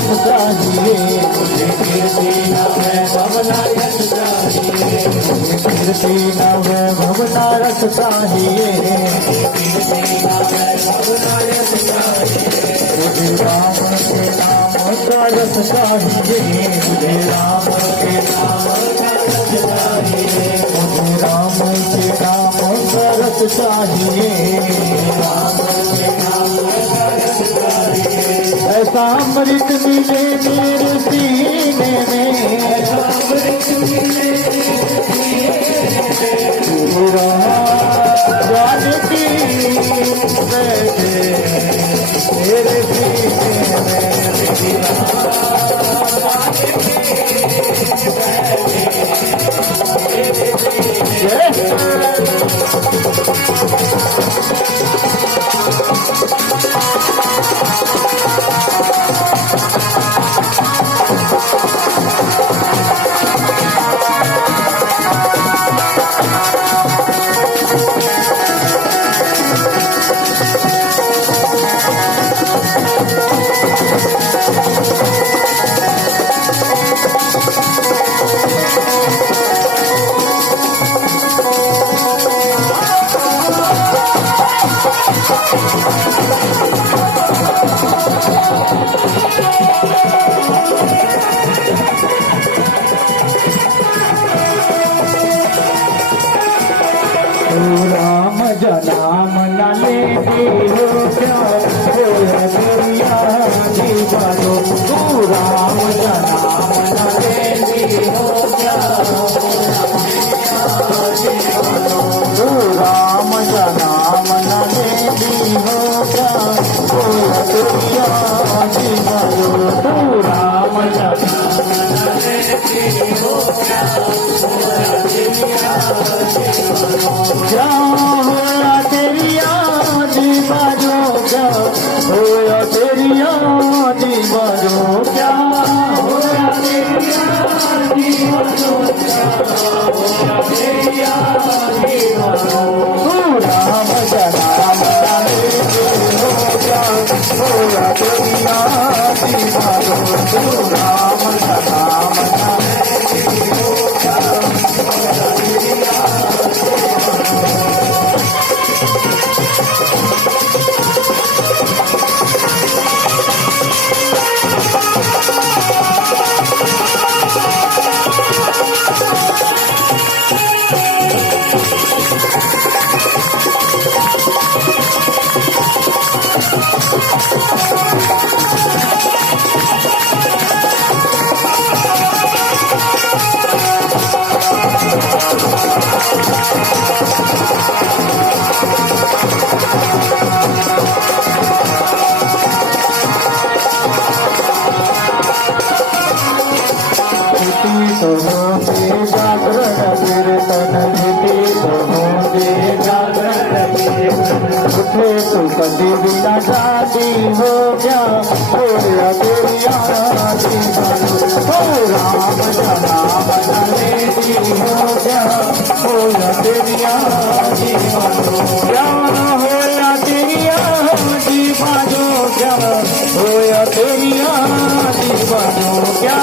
यश चाहिए, मुझे कीर्ति न वैभव न यश चाहिए, मुझे कीर्ति न वैभव न रस चाहिए, कीर्ति न वैभव न यश चाहिए, मुझे राम के नाम का रस चाहिए, मुझे राम के नाम का रस चाहिए, मुझे राम के नाम का रस चाहिए, राम के नाम का रस चाहिए। ऐसा अमृत मिले मेरे सीने में, ऐसा अमृत मिले मेरा जानती बैठे मेरे सीने में, राम जनाम न लेते हो क्या हो दुनिया दीवानो, तू राम जनाम न लेते हो क्या तू राम जनाम न लेती हो क्या हो दुनिया दीवानो, तू राम जनाम न लेती हो क्या क्या होया तेरी आदि बाजो, क्या होया तेरी आदि बाजो, क्या होया तेरी आदि बाजो, क्या होया तेरी आदि बाजो, तू राम जनाम लेते हो क्या होया तेरी आदि बाजो, तू राम जनाम लेते हो क्या होया तेरी तो कभी भी न शादी हो क्या होया तेरी आदि हो, राम जनाम न लेती हो क्या होया तेरी आदि क्या होया तेरी आदि बाजो, क्या होया तेरी आदि बाजो, क्या